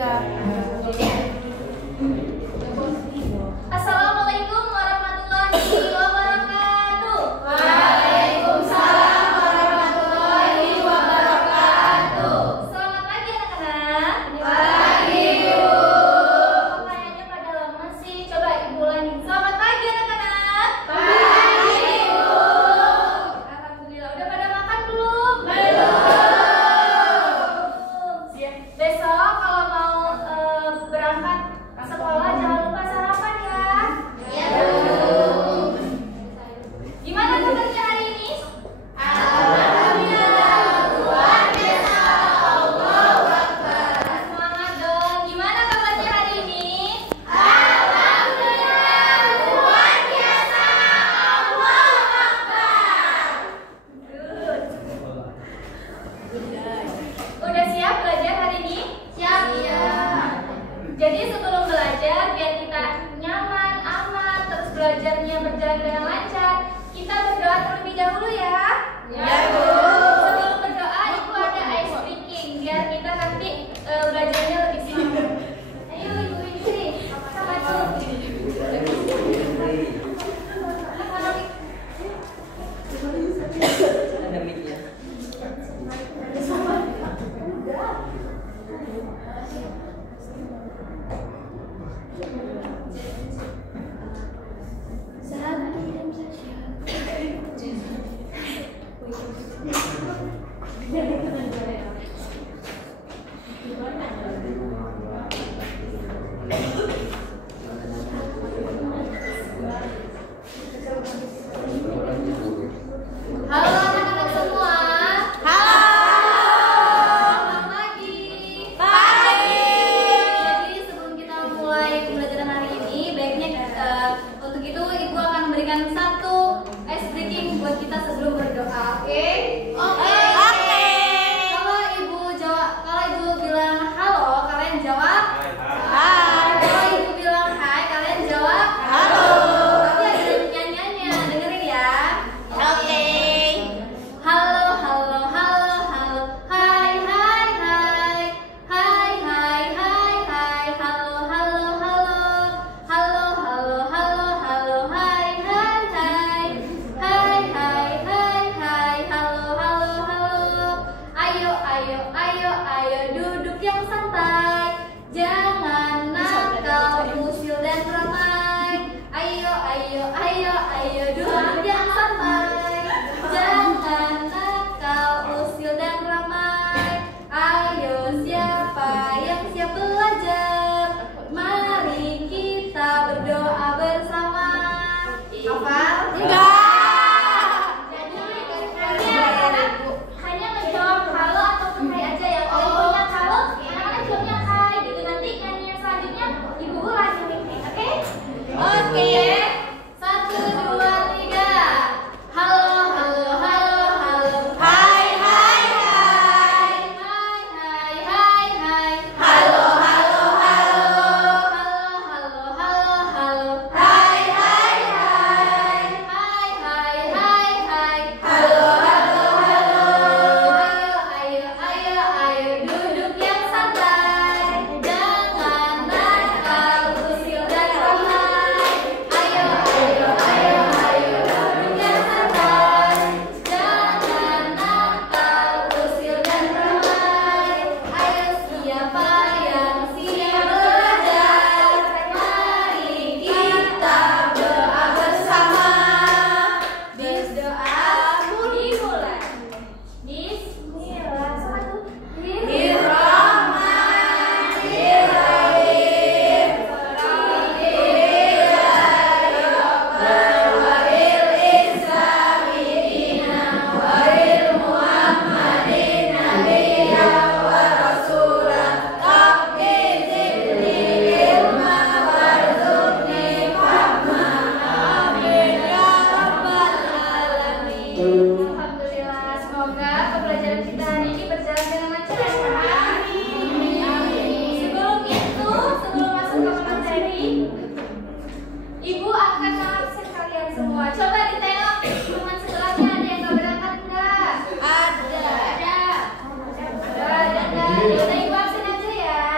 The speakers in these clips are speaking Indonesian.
Iya. Assalamualaikum warahmatullahi wabarakatuh. Waalaikumsalam warahmatullahi wabarakatuh. Selamat pagi anak-anak. Pagi, Bu. Kayaknya pada lemes sih. Coba Ibu ulangi. Selamat pagi anak-anak. Pagi, Bu. Alhamdulillah. Udah pada makan belum? Belum. Besok kalau mau berangkat ke sekolah jangan lupa sarapan ya. Ya, Bu. Gimana kabarnya hari ini? Alhamdulillah, luar biasa. Allahu Akbar. Semangat dong. Gimana kabarnya hari ini? Alhamdulillah, luar biasa. Allahu Akbar. Good. Udah siap belajar hari ini? Siap, ya. Jadi sebelum belajar biar kita nyaman, aman, terus belajarnya berjalan dengan lancar, kita berdoa terlebih dahulu ya. Ya, Bu. Sebelum berdoa Ibu ada ice breaking biar kita nanti belajarnya lebih semangat. Ayo Ibu Indri, sama tuh. Halo anak-anak semua. Halo. Selamat pagi. Pagi. Jadi sebelum kita mulai pembelajaran hari ini, baiknya untuk itu Ibu akan memberikan satu ice breaking buat kita sebelum berdoa. Oke? Oke. Kalau Ibu bilang halo, kalian jawab. Hai. Kalau Ibu bilang hai, kalian jawab. Halo. Tapi ada nyanyiannya, dengerin ya. Oke. Halo, halo, halo, halo, hai, hai, hai, hai, hai, hai, hai, halo, halo, halo, halo, halo, halo, halo, hai, hai, hai, hai, hai, hai, hai, halo, halo, halo, ayo, ayo, ayo, ayo, duduk yang santai, jangan nakal, usil dan ramai, ayo, ayo, ayo, ayo, duduk yang santai. Jangan nakal, usil dan ramai. Ayo siapa yang siap belajar? Mari kita berdoa bersama. Hafal? Enggak. Jadi anak-anak hanya menjawab halo ataupun hai aja ya. Kalau ibunya halo, anak-anak jawabnya hai gitu. Nanti nyanyian selanjutnya ibu ulangi. Oke? Oke. 1, 2, 3. Halo, halo, halo, halo. Hai, hai, hai. Hai, hai, hai, hai. Halo, halo, halo. Halo, halo, halo, halo. Hai, hai, hai. Hai, hai, hai, hai. Halo, halo, halo. Ayo, ayo, ayo, ayo, duduk yang santai. Jangan nakal, usil dan ramai. Ayo, ayo, ayo, ayo, duduk yang santai. Jangan nakal, usil dan ramai. Ayo siapa yang siap belajar? Mari kita berdoa bersama. Berdoa dimulai. Bismillah. Satu. Alhamdulillah, semoga pembelajaran kita hari ini berjalan dengan lancar ya Kak. Sebelum itu, sebelum masuk ke materi, Ibu akan mengabsen kalian semua. Coba ditengok teman sebelahnya ada yang gak berangkat enggak? Ada. Ada. Ada. Yaudah Ibu absen aja ya.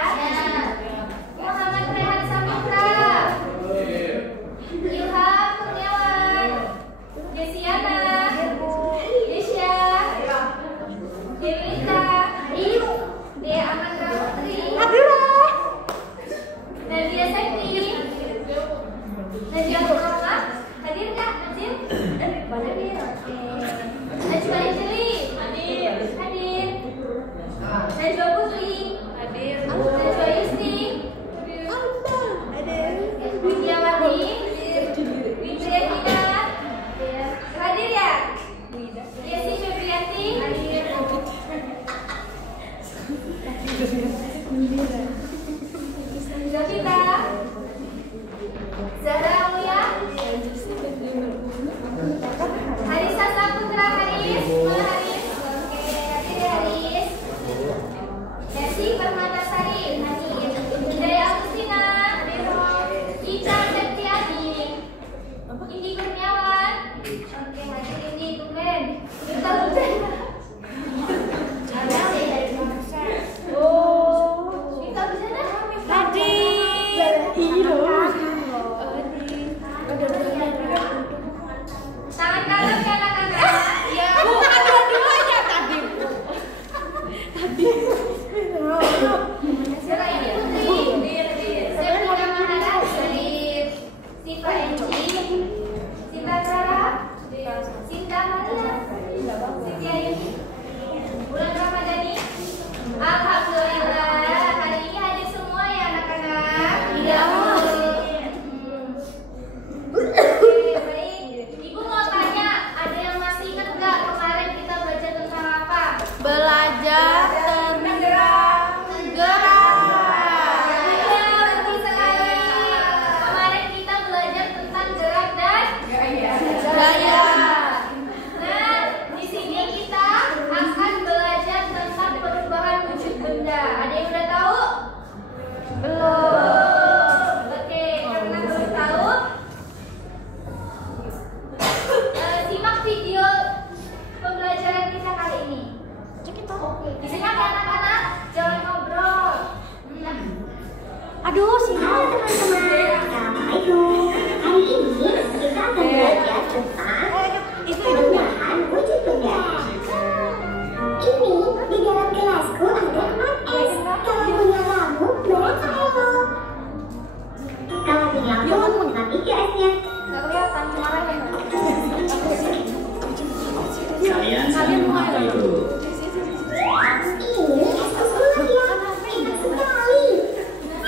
Tangan kanan ke anak-anak. Ya, bukan dua-duanya tadi. Setelah ini Putri. Saya punya anak dari Siva Enci, Sinta Sarah, Sinta Maria, Siti Ayuni, Bulan Ramadhani. Alhamdulillah, hari ini hadir semua ya anak-anak. Iya. Baik. Ibu mau tanya, ada yang masih ingat nggak kemarin kita belajar tentang apa? Belajar tentang gerak. Iya, betul sekali. Kemarin kita belajar tentang gerak dan Gaya. Nah, di sini kita akan belajar tentang perubahan wujud benda. Ada yang udah tahu? Belum. Oke, karena belum tahu, simak video pembelajaran kita kali ini. Oke, disimak ya anak-anak, jangan ngobrol. Nah, Aduh, sih. Halo teman-teman, Assalamualaikum. Hari ini kita akan belajar tentang perubahan wujud benda. Ini di dalam kelasku ada 4 S. Kalau punya kamu, boleh saya. Kalau punya aku, 3 S-nya. nggak kelihatan kemarin. Kalian sedang apa itu? Ini S keseluruhan ya. Enak sekali.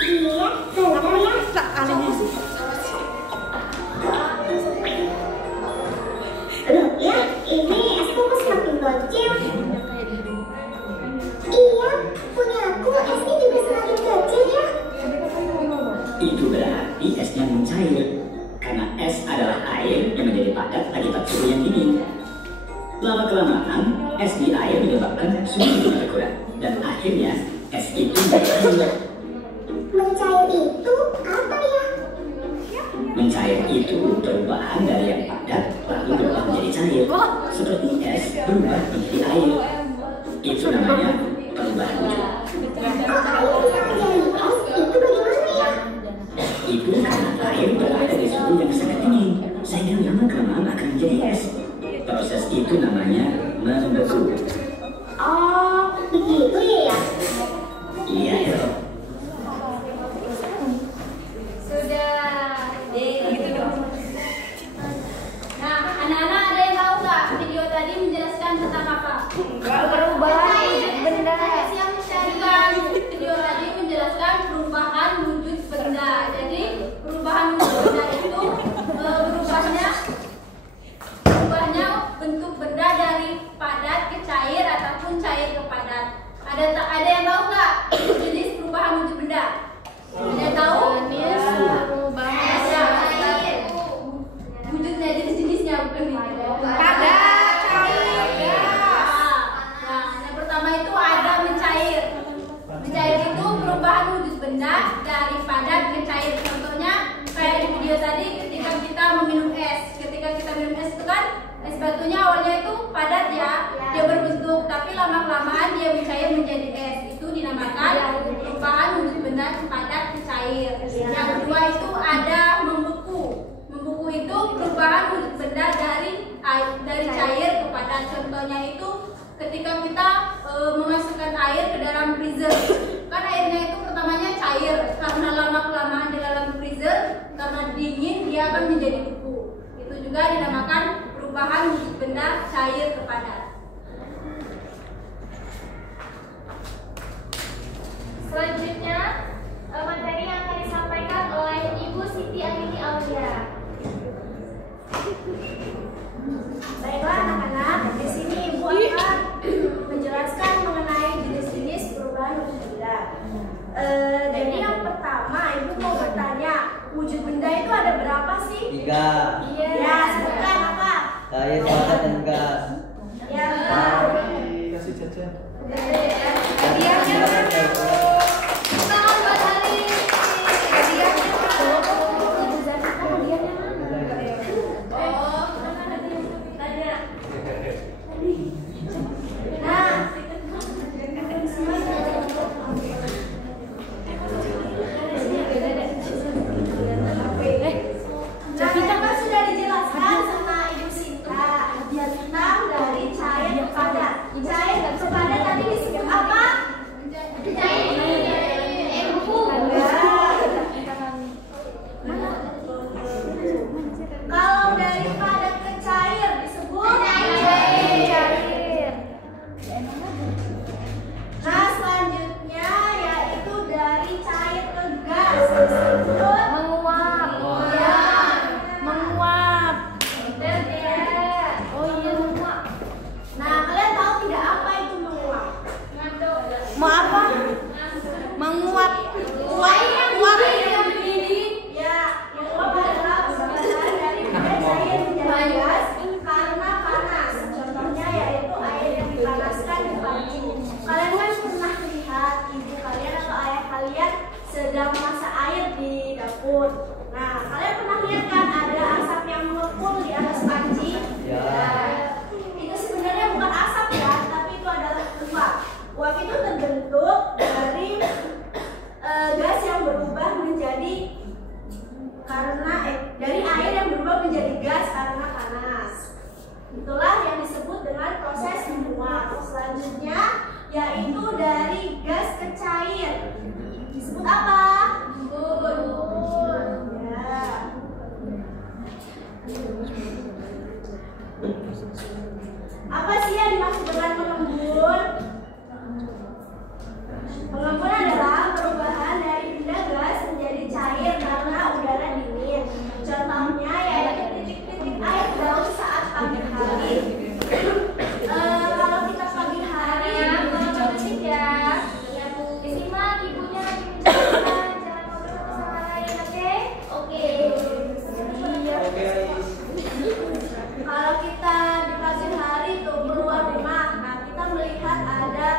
Iya, benar ya. Loh ya, ini es kukus semakin kecil. Iya, punya aku esnya juga semakin kecil ya. Itu berarti esnya mencair. Karena es adalah air yang menjadi padat akibat suhu yang dingin. Lama-kelamaan, es di air menyebabkan suhu berkurang. Dan akhirnya, es itu mencair. Mencair itu apa ya? Mencair itu perubahan dari yang padat lalu berubah menjadi cair. Seperti es berubah menjadi air. Itu namanya perubahan wujud. Kok air bisa menjadi es? Itu bagaimana ya? Itu karena air berada di suhu yang sangat dingin, sehingga lama-kelamaan akan menjadi es. Proses itu namanya membeku. Oh, begitu ya? Iya, ya. Sudah. Nah, anak-anak ada yang tahu nggak video tadi menjelaskan tentang apa? Perubahan wujud benda. Bukan. Video tadi menjelaskan perubahan wujud benda. Jadi perubahan wujud benda itu berubahnya bentuk benda dari padat ke cair ataupun cair ke padat. Ada yang tahu nggak jenis perubahan wujud benda? Ada yang tahu? Perubahan. Wujudnya, jenis-jenisnya bukan gitu. Padat, cair. Nah, yang pertama itu ada mencair. Mencair itu perubahan wujud benda dari padat ke cair. Contohnya kayak di video tadi ketika kita meminum es. Ketika kita minum es itu kan es batunya awalnya itu padat ya, dia berbentuk, tapi lama-kelamaan dia mencair menjadi es. Itu dinamakan perubahan wujud benda padat ke cair. Yang kedua itu ada membeku. Membeku itu perubahan wujud benda dari cair ke padat. Contohnya itu ketika kita memasukkan air ke dalam freezer, kan airnya itu pertamanya cair, karena lama-kelamaan di dalam freezer karena dingin dia akan menjadi beku. Itu juga dinamakan perubahan wujud benda cair ke padat. Selanjutnya materi yang akan disampaikan oleh Ibu Siti Ayuni Aulia. Baiklah anak-anak, di sini Ibu akan menjelaskan mengenai jenis-jenis perubahan wujud benda. Jadi yang pertama, Ibu mau bertanya, wujud benda itu ada berapa sih? 3. Ya, sebutkan apa? Cair, padat, dan gas. Ya, Kasih jajan. Hadiahnya selamat buat hari. Hadiahnya Nah, Apa sih yang dimaksud dengan mengembun? Mengembun adalah perubahan dari benda gas menjadi cair karena udara dingin. Contohnya yaitu titik-titik air daun saat pagi hari. Kalau kita pagi hari, Cantik ya. Disimak ibunya lagi menjelaskan. Jangan ngobrol satu sama lain, oke? oke. Kalau kita di pagi hari tuh keluar rumah, nah kita melihat ada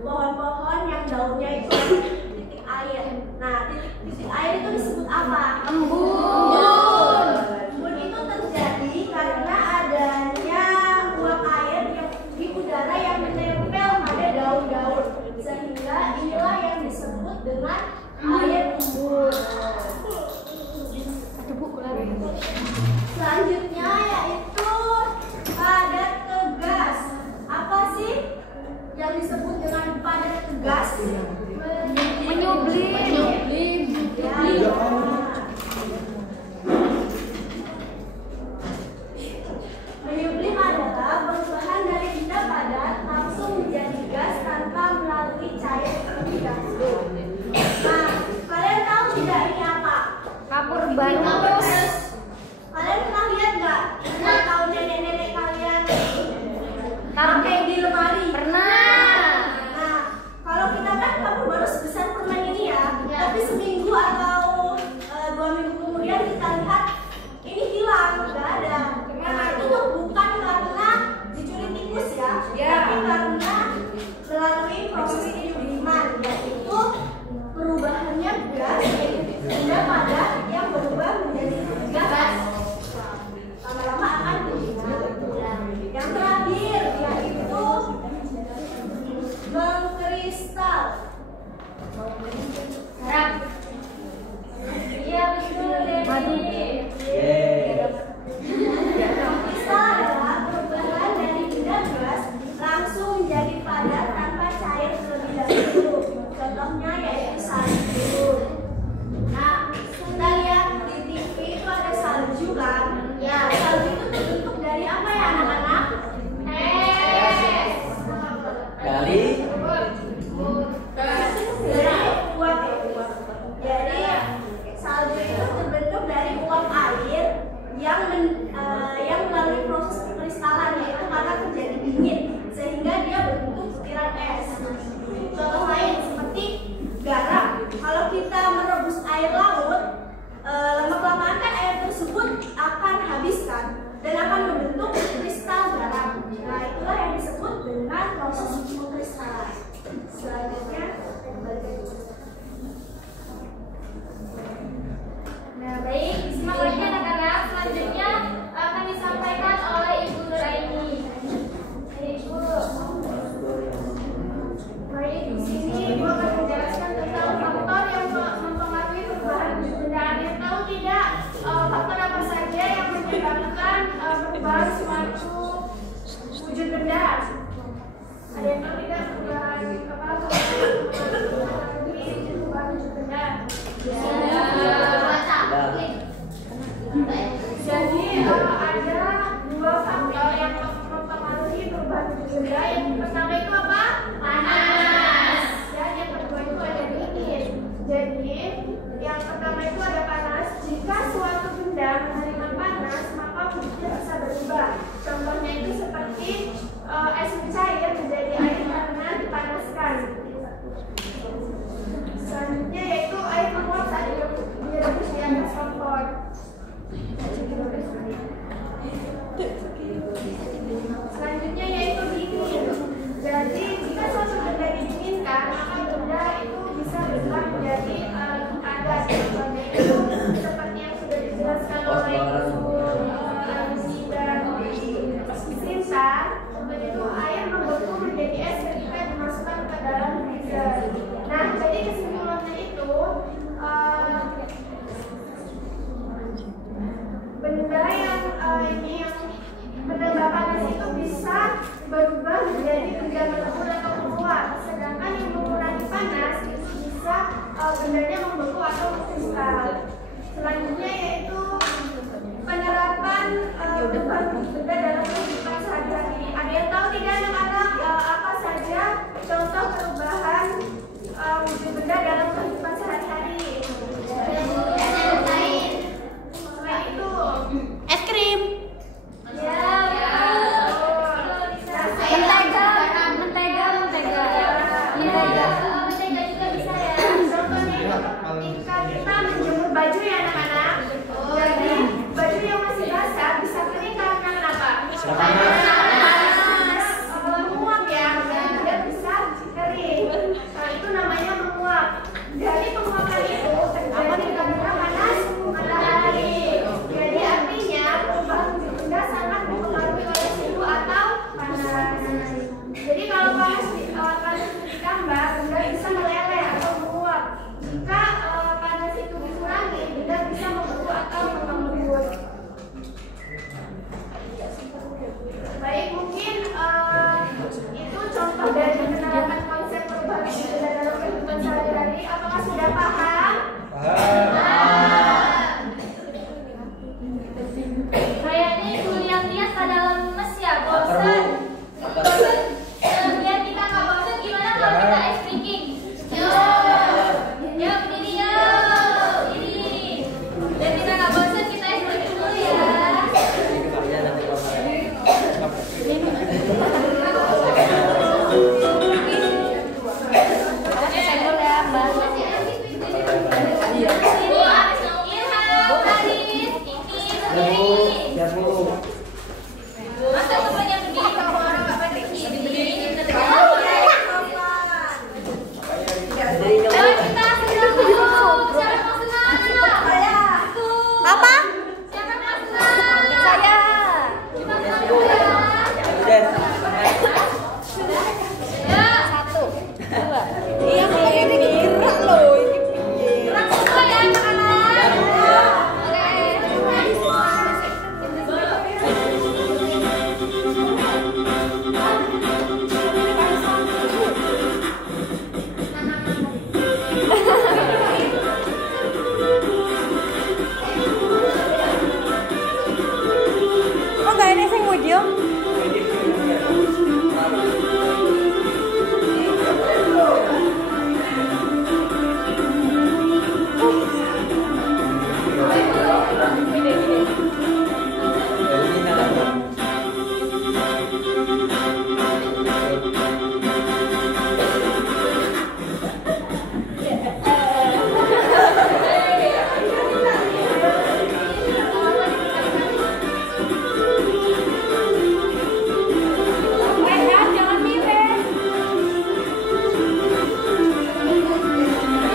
pohon-pohon yang daunnya itu ada titik air. Nah, titik air itu disebut apa? Embun. Embun itu terjadi karena adanya uap air yang di udara yang menempel pada daun-daun, sehingga inilah yang disebut dengan air embun. Selanjutnya yaitu padat ke gas. Apa sih yang disebut dengan padat ke gas? Menyublim. Ya. Menyublim adalah perubahan dari benda padat langsung menjadi gas tanpa melalui cair terlebih dahulu. Nah, kalian tahu tidak ini apa? Kapur barus. Kalian pernah lihat nggak? Tahu nenek-nenek kalian taruh kayak di lemari? Pernah. Nah, kalau kita kan kapur baru sebesar permen ini ya, tapi seminggu atau 2 minggu kemudian kita lihat ini hilang, nggak ada. Nah, itu tuh bukan karena dicuri tikus ya, tapi karena melalui proses penyubliman, yaitu perubahannya gas benda padat yang berubah menjadi gas. Lama-lama akan berubah. Yang terakhir yaitu mengkristal. Harap. Iya betul Dewi. Kristal adalah perubahan dari benda gas langsung menjadi padat tanpa cair terlebih dahulu. Contohnya yaitu salju. Nah, kita lihat di TV itu ada salju kan? Ya, salju itu terbentuk dari apa ya anak-anak? Es. Kali. Dari uap. Jadi salju itu terbentuk dari uap air yang melalui proses pengkristalan, yaitu karena terjadi dingin sehingga dia berbentuk butiran es. Contoh lain seperti garam. Kalau kita merebus air laut, lama-kelamaan kan air tersebut akan habis kan dan akan membentuk kristal garam. Nah, itulah yang disebut dengan proses pengkristalan. Selanjutnya Nah, baik, disimak lagi anak-anak. Selanjutnya akan disampaikan oleh Ibu Nuraini. Ibu. baik, di sini Ibu akan menjelaskan tentang faktor yang mempengaruhi perubahan wujud benda. Ada yang tahu tidak faktor apa saja yang menyebabkan perubahan suatu wujud benda? Ada yang tahu tidak perubahan apa? Perubahan wujud benda. Jadi ada 2 faktor yang mempengaruhi perubahan wujud benda. Yang pertama itu apa? Panas. Dan yang kedua itu ada dingin. Jadi yang pertama itu ada panas. Jika suatu benda menerima panas, maka wujudnya bisa berubah. Contohnya itu seperti es mencair menjadi air karena dipanaskan. Selanjutnya yaitu air menguap saat direbus di atas kompor. Selanjutnya yaitu dingin. Jadi jika suatu benda didinginkan, maka benda itu bisa berubah menjadi padat. Contohnya itu seperti yang sudah dijelaskan oleh Ibu Anusi dan Sinta. Contohnya itu air membeku menjadi es ketika dimasukkan ke dalam freezer. Nah, jadi kesimpulannya itu benda yang benda panas itu bisa berubah menjadi benda melebur atau menguap. Sedangkan yang mengurangi panas itu bisa bendanya membeku atau mengkristal. Selanjutnya yaitu penerapan benda dalam kehidupan sehari-hari. Ada yang tahu wujud benda dalam kehidupan sehari-hari. Selain itu, Es krim. ya, Mentega juga bisa ya. Contohnya ketika kita menjemur baju ya anak-anak. Jadi baju yang masih basah bisa kering karena kenapa? Panas, menguap ya, tidak bisa kering. Nah, itu namanya menguap. Dari penguapan itu terjadi karena panas matahari. Jadi artinya perubahan wujud benda sangat dipengaruhi oleh suhu atau panas. Jadi kalau panas ditambah, benda bisa meleleh atau menguap. Jika panas itu dikurangi, benda bisa membeku atau mengembun. Baik, mungkin itu contoh dari penerapan konsep perubahan wujud benda dalam kehidupan sehari-hari. Apakah sudah paham? Kayaknya itu lihat-lihat pada lemes ya, bosan. Biar kita nggak bosan, gimana kalau kita ice breaking? Yuk, berdiri yuk. Ini. Biar kita nggak bosan, kita ice breaking dulu ya. Bu, Ilham, Haris, Kiki, berdiri. Masa semuanya berdiri kalau orang nggak berdiri? Berdiri. Ayo kita senang dulu. Siapa mau senang? Apa? Siapa mau senang? Saya. Kita senang dulu ya. Ya. 1, 2. Iya, kalau ini gerak loh. Gerak semua ya anak-anak. Oke. Kok nggak ini sing video?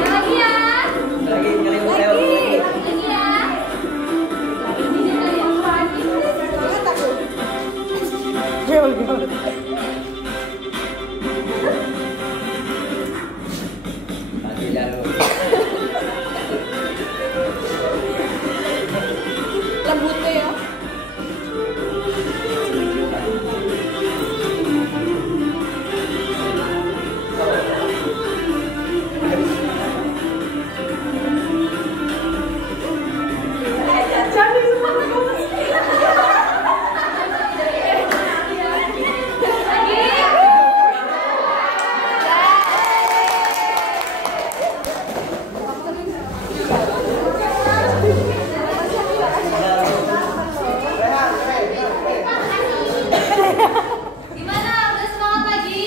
Lagi ya. Lagi ya. Lembutnya ya. Gimana? Udah semangat lagi?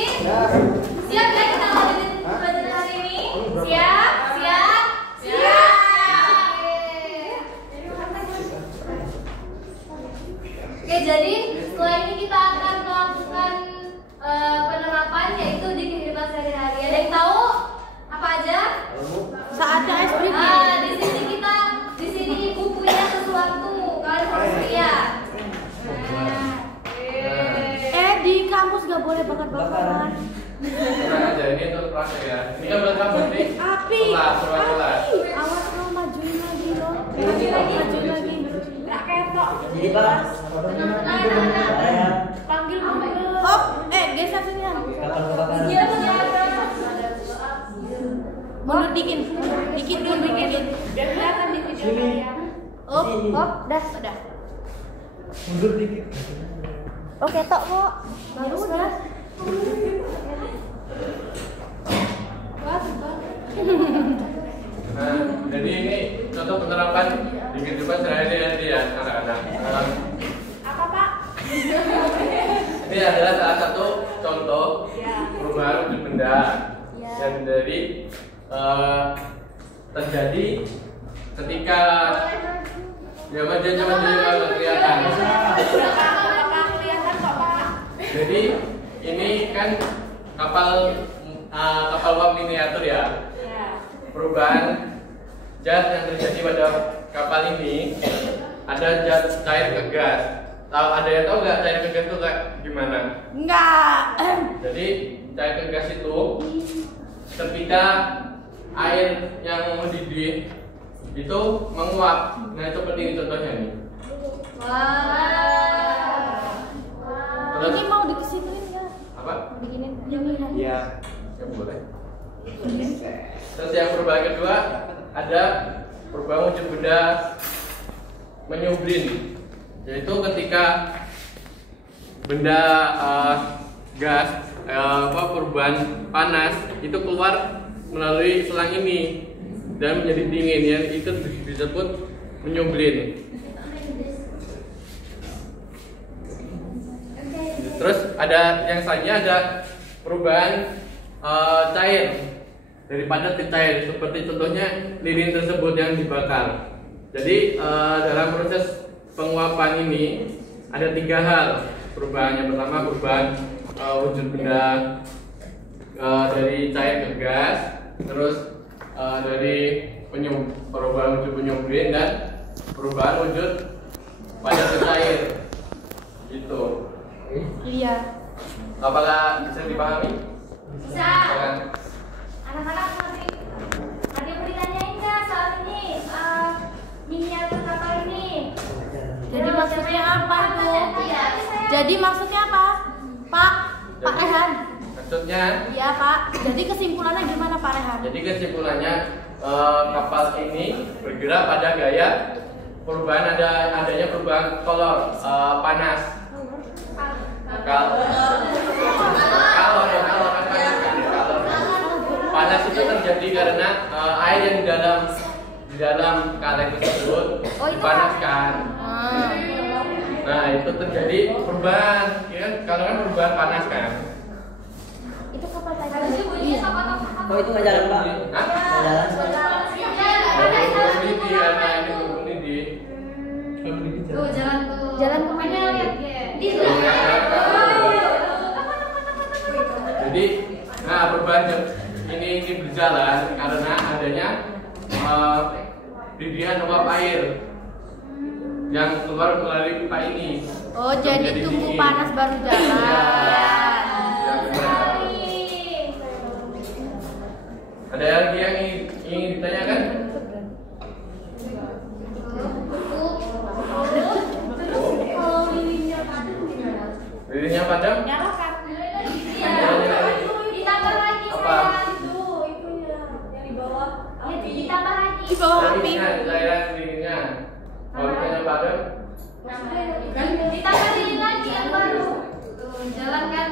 Siap ya kita lanjutin pelajaran hari ini? Siap? Siap? Siap! Oke, jadi setelah ini kita akan melakukan penerapan yaitu di kehidupan sehari-hari. Ada yang tahu apa aja? Saatnya es breaking. Di sini ibu punya sesuatu. Kalian harus lihat. Di kampus nggak boleh bakar-bakaran. Tenang aja, ini untuk praktek ya. Ini kan buat kamu nih. Api. Kelas. Awas lo majuin lagi lo. Majuin lagi. Nggak ketok. Jadi Pak, Panggil Hop, geser sini kan. Mundur dikit. Dikit mundur dikit. Biar kelihatan di video kalian. Hop, dah. mundur dikit. Oke, tok kok. Bagus, dah. Wah, Nah, jadi ini contoh penerapan di kehidupan sehari-hari ya anak-anak. Apa Pak? Ini adalah salah satu contoh perubahan wujud benda yang dari terjadi ketika zaman nggak kelihatan. Kelihatan kok Pak. Jadi ini kan kapal uap miniatur ya. Perubahan zat yang terjadi pada kapal ini ada zat cair ke gas. Ada yang tahu nggak cair ke gas itu kayak gimana? Enggak. Jadi cair ke gas itu ketika air yang mendidih itu menguap. Nah itu seperti ini contohnya nih. Terus, Ini mau dikesituin nggak? apa? Bikinin. Iya. Ya boleh. Terus yang perubahan kedua ada perubahan wujud benda menyublim, yaitu ketika benda gas perubahan panas itu keluar melalui selang ini dan menjadi dingin, ya itu disebut menyublim. Terus ada yang selanjutnya ada perubahan cair dari padat ke cair, seperti contohnya lilin tersebut yang dibakar. Jadi dalam proses penguapan ini ada 3 hal perubahan. Yang pertama perubahan wujud benda dari cair ke gas, terus dari perubahan wujud penyumbrin dan perubahan wujud padat ke cair. Gitu. Iya. Apakah bisa dipahami? Bisa. Silakan. Anak-anak nanti ada yang mau ditanyain nggak soal ini? Miniatur kapal ini. Jadi maksudnya apa Bu? Iya. Jadi maksudnya apa? Pak Rehan. Maksudnya, Iya Pak. Jadi kesimpulannya gimana Pak Rehan? jadi kesimpulannya kapal ini bergerak pada gaya perubahan, adanya perubahan kolor panas. Kalor panas itu terjadi karena air yang di dalam kaleng tersebut dipanaskan. Nah itu terjadi perubahan, ya, kalau kan perubahan panas kan. Itu kapal Habis itu bunyinya apa? Oh itu nggak jalan Pak? Hah? Nggak jalan. Mendidih karena ini mendidih. Tuh jalan tuh. Jalan kemana lihat ya? Di Jadi, nah perubahan ini berjalan karena adanya didihan uap air yang keluar melalui pipa ini. Oh jadi tunggu dingin. panas baru jalan. Ya, benar. Ada lagi yang ingin ditanyakan? Lilinnya padam? Nyalakan. Ditambah lagi Apa? Tuh itunya yang di bawah. Ditambah lagi. Di bawah api. Lilinnya, cairan lilinnya. Kalau lilinnya padam, Ditambah lilin lagi yang baru. Tuh jalan kan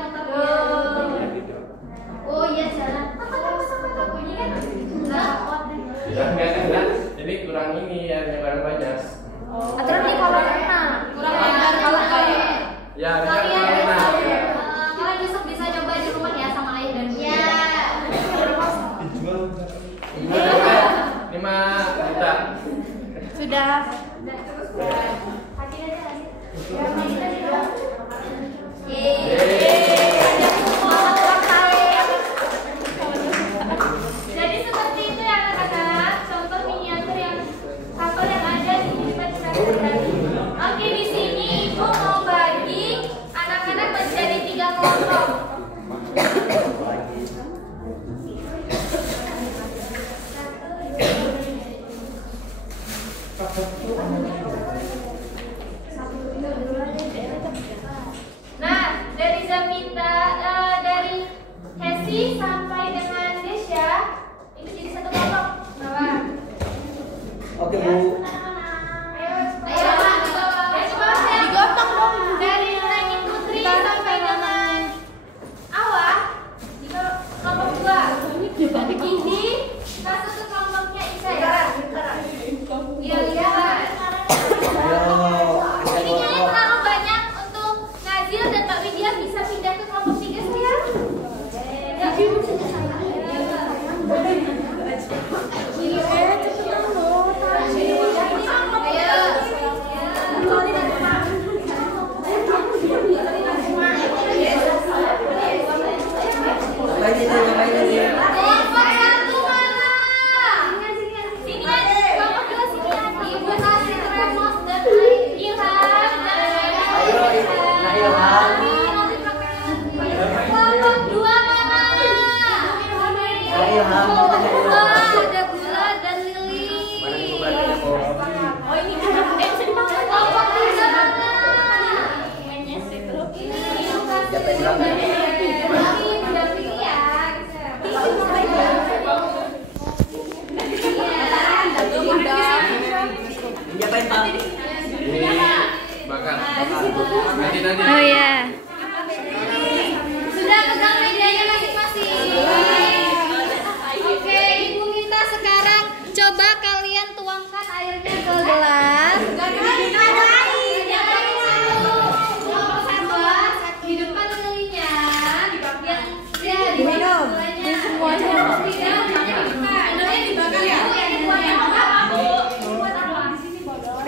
Kelompok 2 mana? Kelompok 2 ada Gula dan Lili. Oh ini Kelompok 3 mana? Bakar. Nanti. Oh ya. Sudah pegang medianya masing-masing. Oke, Ibu minta sekarang coba kalian tuangkan airnya ke gelas. Di depan lilinya, yang diminum.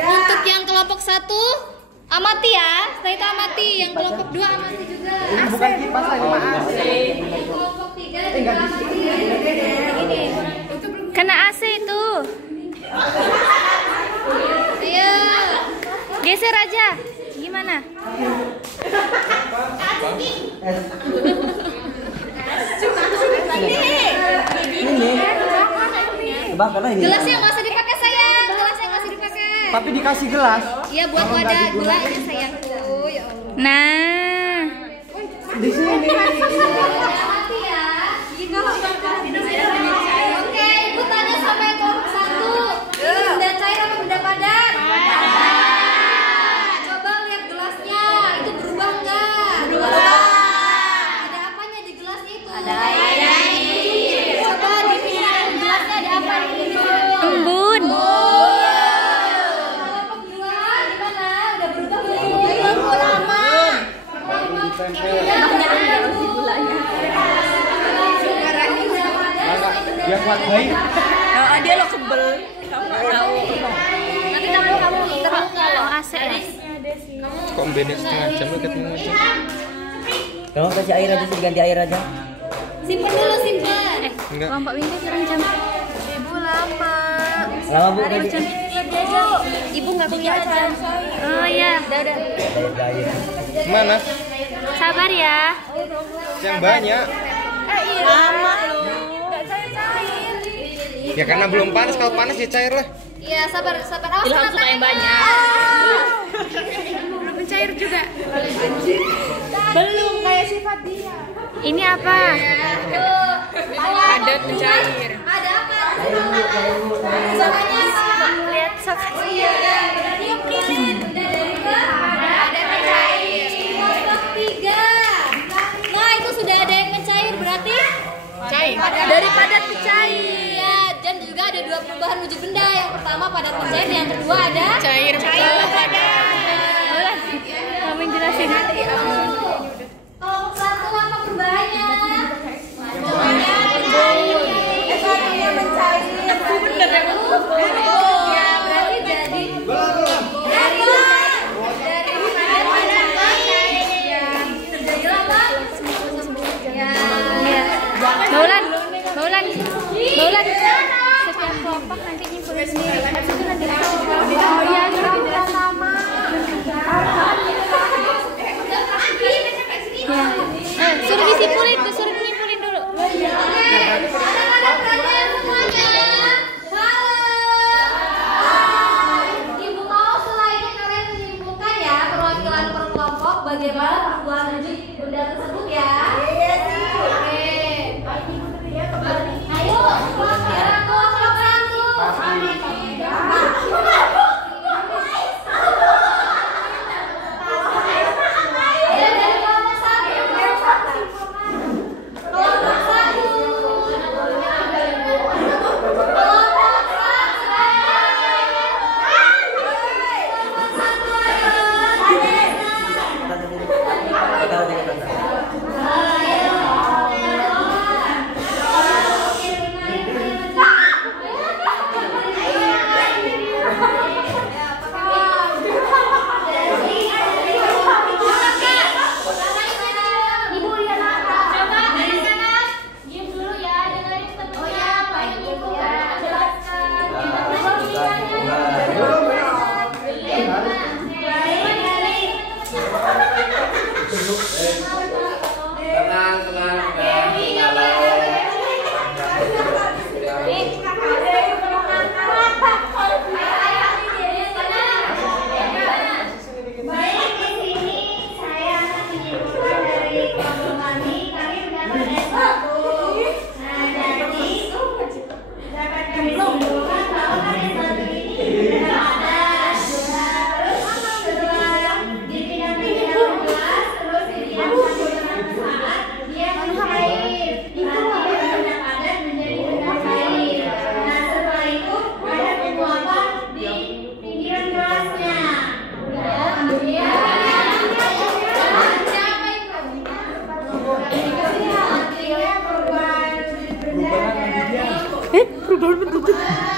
Untuk yang kelompok 1 amati ya, setelah itu amati. Yang kelompok 2 amati juga. Bukan kipas lagi, maaf. Kelompok 3 juga amati. Kena AC itu. Ayo. Geser aja. Gimana? Coba karena ini. Gelasnya nggak usah dipakai sayang, gelasnya nggak usah dipakai. Tapi dikasih gelas. Iya buat wadah gulanya sayangku, ya Allah. Nah. Di sini. Hati ya. Oke, Ibu tanya sampai kelompok 1. Ini benda cair apa benda padat? Coba lihat gelasnya, itu berubah nggak? Berubah. Ada apanya di gelasnya itu? Ada air. Coba dipindahin gelasnya ada apa di situ? Embun. Kelompok 2 gimana? Udah berubah belum? Lama. Dia kuat baik. Dia lo sebel. Nanti kamu terus kalau AC ya. Kok beda setengah jam lu ketemu aja. Kalau kasih air aja, ganti air aja. Simpen dulu, simpen. Enggak. Kelompok Winda kurang jam. Ibu lama. Lama Bu tadi. Ibu nggak kelihatan. Oh ya. Udah. Mana? Sabar ya. Yang banyak. Lama lu. Ya karena belum panas, kalau panas ya cair lah. Iya, sabar. Awas Ilham kena suka yang tangan. banyak. Belum mencair juga. Belum kayak sifat dia. Ini apa? Padat mencair. Ada apa? Namanya apa? Lihat sok. Iya, berarti yang pilih. Ada mencair. Kelompok 3. Nah, itu sudah ada yang mencair, berarti Cair. Dari padat ke cair. Iya, dan juga ada 2 perubahan wujud benda. Yang pertama padat mencair, yang kedua ada Cair padat. Kamu jelasin. kelompok 1 apa perubahannya? Ya, berarti jadi Maulan. Setiap kelompok nanti nyimpulin sendiri. Habis itu nanti oh iya, kita sama. Ya. Suruh disimpulin dulu. Ibu mau selain kalian menyimpulkan ya perwakilan per kelompok bagaimana perubahan wujud benda tersebut ya. Iya sih. Oke. Ayo, kelompok 1.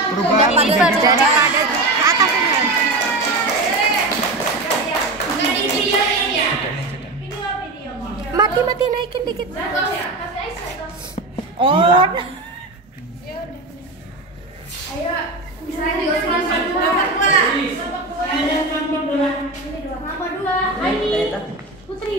Perubahan menjadi dari ada atas ini. Mati naikin dikit. Oh. Ayo, misalnya juga nomor 2. Ani, Putri.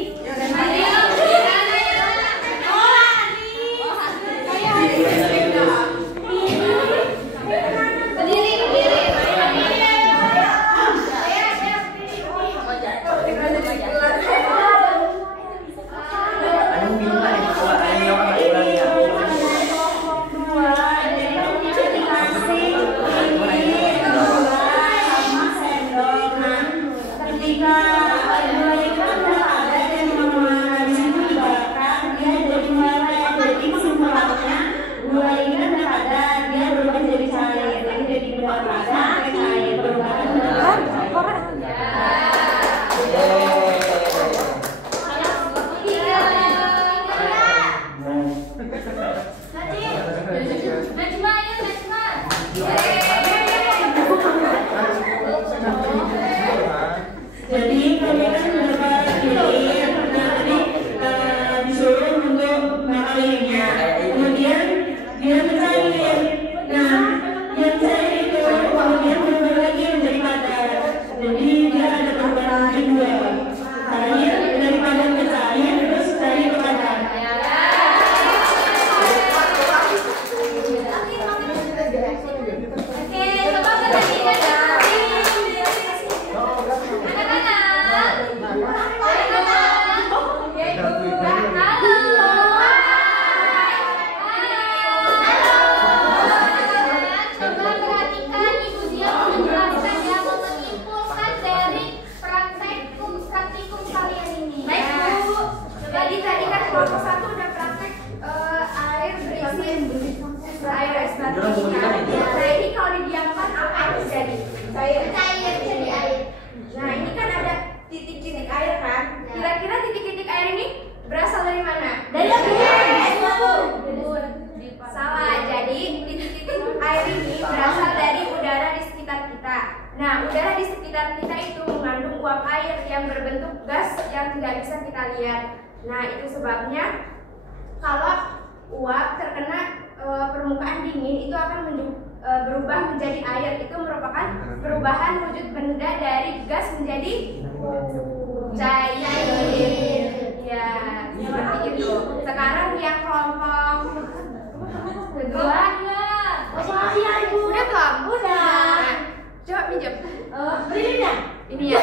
Nah, udara di sekitar kita itu mengandung uap air yang berbentuk gas yang tidak bisa kita lihat. Nah, itu sebabnya kalau uap terkena permukaan dingin itu akan berubah menjadi air. Itu merupakan perubahan wujud benda dari gas menjadi cair. Ya, seperti itu. Sekarang yang kelompok kedua. Udah belum? Udah. Coba pinjam. Belinya? Ini ya.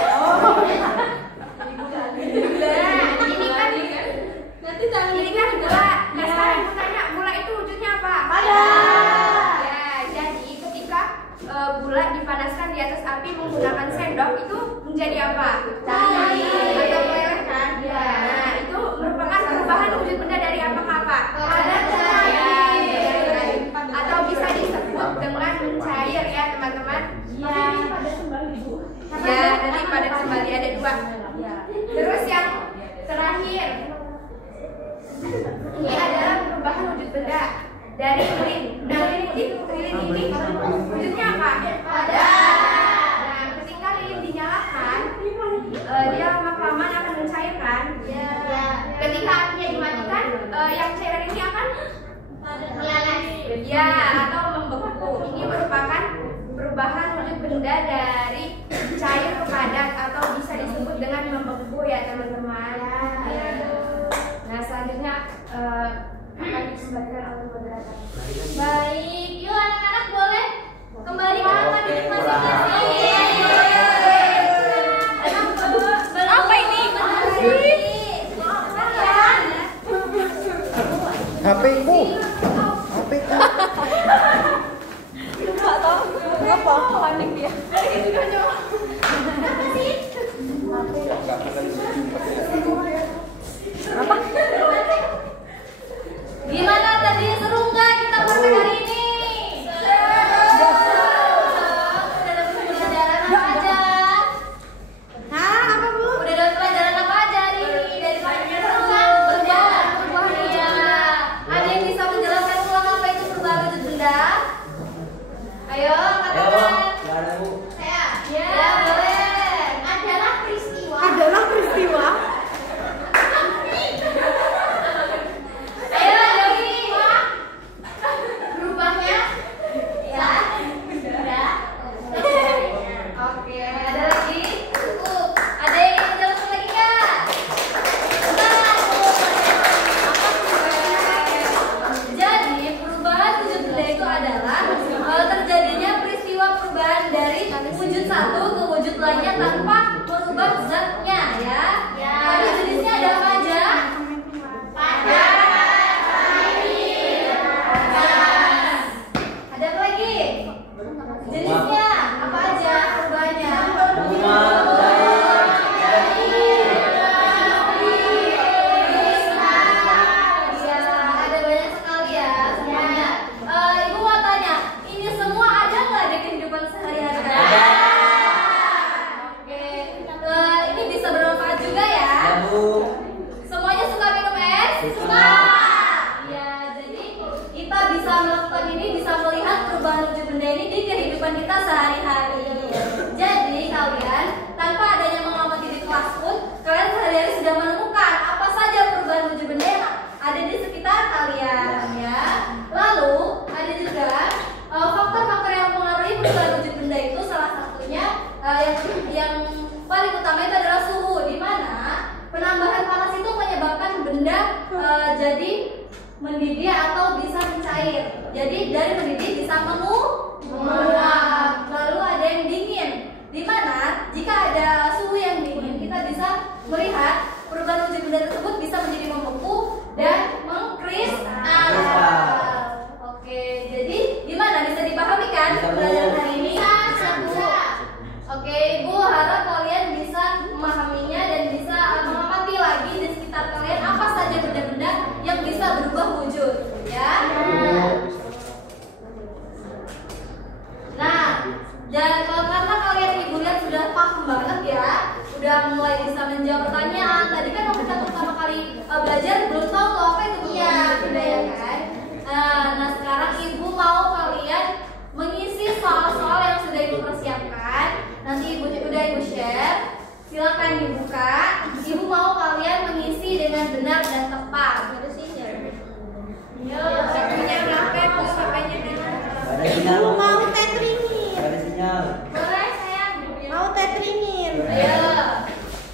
Ini kan gula. Nah, sekarang aku tanya, gula itu wujudnya apa? Ada. Ya, jadi ketika gula dipanaskan di atas api menggunakan sendok itu menjadi apa? Cair. Atau meleleh kan? Ya. Nah, itu merupakan perubahan wujud benda dari apa ke apa? Ada cair. Atau bisa disebut dengan mencair ya, teman-teman. Ya, dari padat kembali ada dua. Terus yang terakhir, ini adalah perubahan wujud benda dari lilin. Nah, lilin ini wujudnya apa? Nah, ketika lilin dinyalakan, dia lama-kelamaan akan mencairkan. Ketika apinya dimatikan, yang cairan ini akan meleleh. Ya, atau membeku. Ini merupakan perubahan wujud benda dari cair ke padat atau bisa disebut dengan membeku ya, teman-teman. Nah, selanjutnya akan dikembalikan oleh moderator. Baik, yuk anak-anak boleh kembali ke tempat duduk masing-masing. Apa ini? HP-ku. Apa? Panik dia. Apa? Gimana tadi, seru nggak kita praktek hari ini? Udah dapat pelajaran apa aja? Hah, apa Bu? Udah dapat pelajaran apa aja hari ini? Dari prakteknya seru nggak? Perubahan iya. Ada yang bisa menjelaskan ulang apa itu perubahan wujud benda? Ayo. Semuanya suka minum es? Suka. Iya, jadi kita bisa melakukan ini, bisa melihat perubahan wujud benda ini di kehidupan kita sehari-hari. Jadi kalian tanpa adanya mengamati di kelas pun, kalian sehari-hari sudah menemukan apa saja perubahan wujud benda yang ada di sekitar kalian, ya. Lalu ada juga faktor-faktor yang mempengaruhi perubahan wujud benda itu, salah satunya yang paling utama itu adalah suhu, di mana penambahan panas itu menyebabkan benda jadi mendidih atau bisa mencair. Jadi dari mendidih bisa menguap. Lalu ada yang dingin, di mana jika ada suhu yang dingin kita bisa melihat perubahan wujud benda tersebut bisa menjadi membeku dan mengkristal. Oke, jadi gimana, bisa dipahami kan pelajaran hari ini? Oke, Ibu harap kalian bisa memahaminya dan bisa mengamati lagi di sekitar kalian apa saja benda-benda yang bisa berubah wujud, ya. Nah, dan karena kalian Ibu lihat sudah paham banget ya, udah mulai bisa menjawab pertanyaan. Tadi kan waktu kita pertama kali belajar belum tahu tuh apa itu benda ya kan. Nah sekarang Ibu mau kalian mengisi soal-soal yang sudah Ibu persiapkan. Nanti Ibu share, silakan dibuka. Ibu mau kalian mengisi dengan benar dan tepat. Yo, punya berapa pulsanya Ibu mau tetringin. Ada sinyal. boleh sayang. Mau tetringin. Ayo.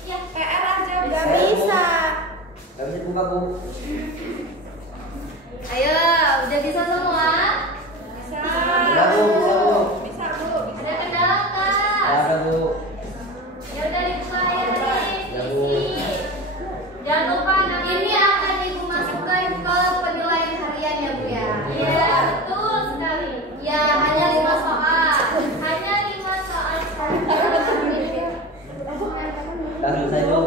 Ya, PR aja nggak bisa. Gak bisa buka, Bu. Ayo, udah bisa semua? Bisa. Bisa, Bu. Bisa, Bu. Ada kendala kak? Ada, Bu. Ya udah dibuka ya nih. Ya, Bu. Jangan lupa ini akan Ibu masukkan ke penilaian harian ya Bu ya. Iya, betul sekali. Ya, hanya 5 soal. Hanya 5 soal saja. Udah selesai, Bu.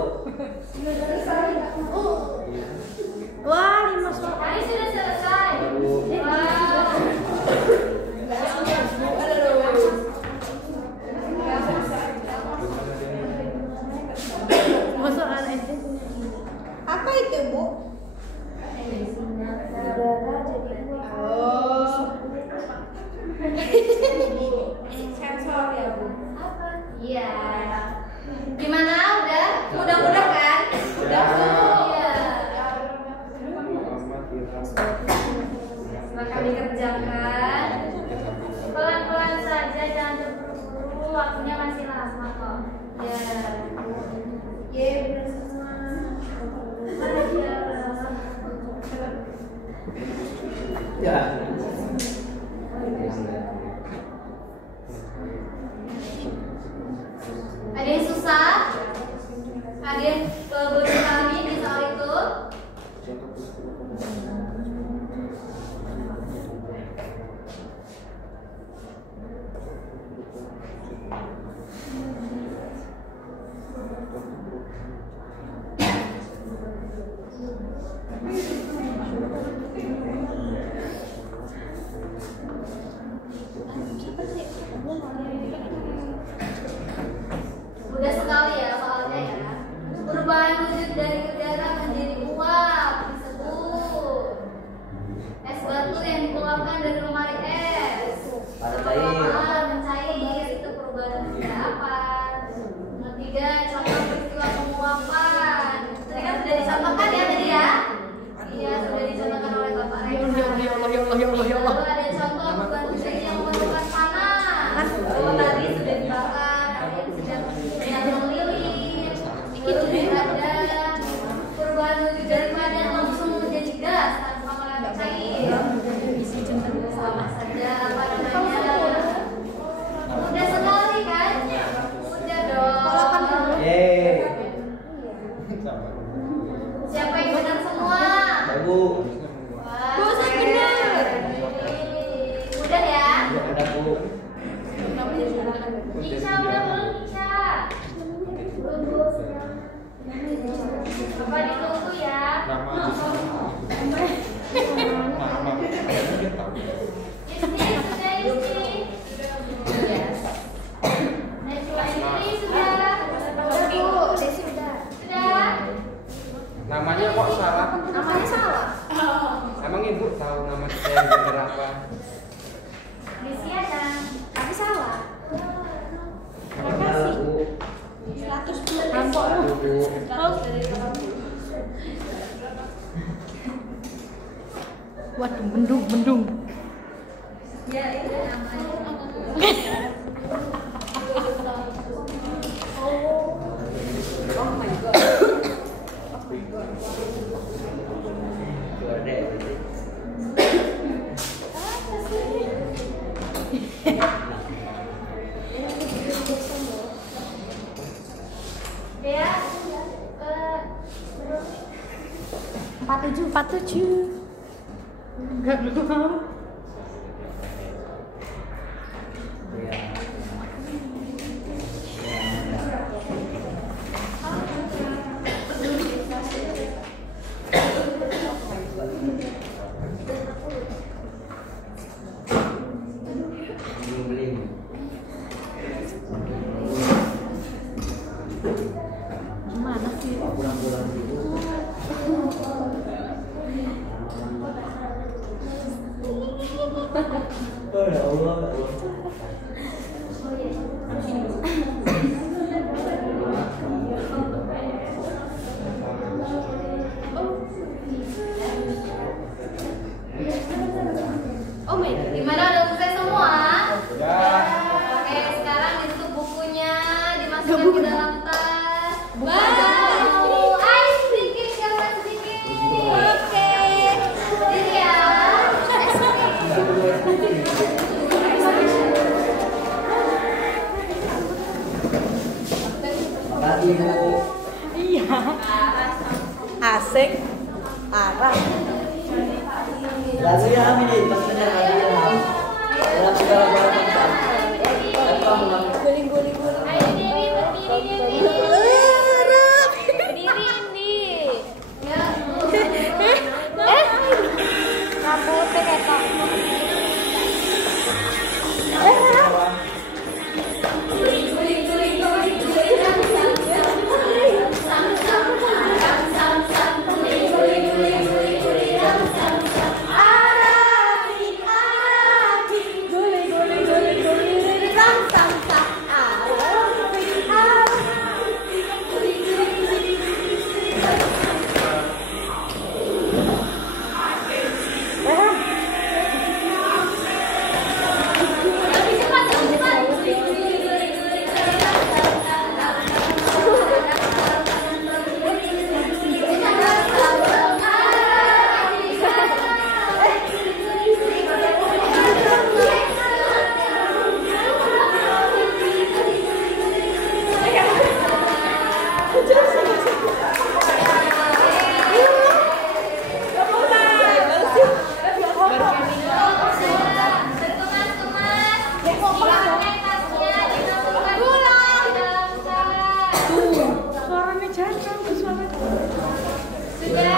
Wah, 5 soal. Hari sudah selesai. Bu. Wow. Soal SD. Apa itu, Bu? Oh. Sensor ya, Bu. Iya. Gimana? Udah? Mudah-mudah kan? Udah. Iya. Silakan dikerjakan. Pelan-pelan saja, jangan terburu-buru. Waktunya masih lama kok. Ya. Ye, benar semua. Ya. Ada yang susah? Ada yang belum dipahami di soal itu? Mudah sekali ya soalnya ya. Perubahan wujud dari udara menjadi uap disebut es batu yang dikeluarkan dari lemari es. Pada cair. Lama-lama mencair, itu perubahan wujud apa? Nomor 3, contoh peristiwa penguapan. Tadi kan sudah dicontohkan ya tadi ya? Iya, sudah dicontohkan oleh Bapak Rektor. Lalu ada contoh perubahan wujud yang memerlukan panas. Kalau tadi sudah dibakar, ada yang sedang melilit. Lalu ada perubahan wujud dari padat langsung menjadi gas tanpa menambah cair. Sama saja apa namanya? Mudah sekali kan? Mudah dong. Yeay. Siapa yang benar semua? Ya, Bu. Wah, Bu, saya benar. Mudah ya? Udah, Bu. Ica udah belum Ica? Bapak ditunggu ya. Istri sudah istri. Najwa istri sudah. Bu, Desi udah. Sudah. Namanya kok salah? Namanya salah. Emang ibu tahu nama kita yang benar apa? Misi ada, tapi salah. Makasih. 110 Waduh, mendung. Ya, itu namanya. Ya, 47. Enggak mau. Gimana sih? Oh ya Allah. oh gimana udah selesai semua? Ya. Oke, sekarang ditutup bukunya, dimasukkan ke dalam tas. Wow, sedikit, siapa sedikit? Oke, sedikit ya. Makasih Bu. Iya. Asik. Parah. Lalu ya ini maksudnya lagi ya. Dalam segala macam. Guling-guling. Ayo Dewi, berdiri Dewi. Berdiri Indi. Ya. Rambutnya ketok. Sudah.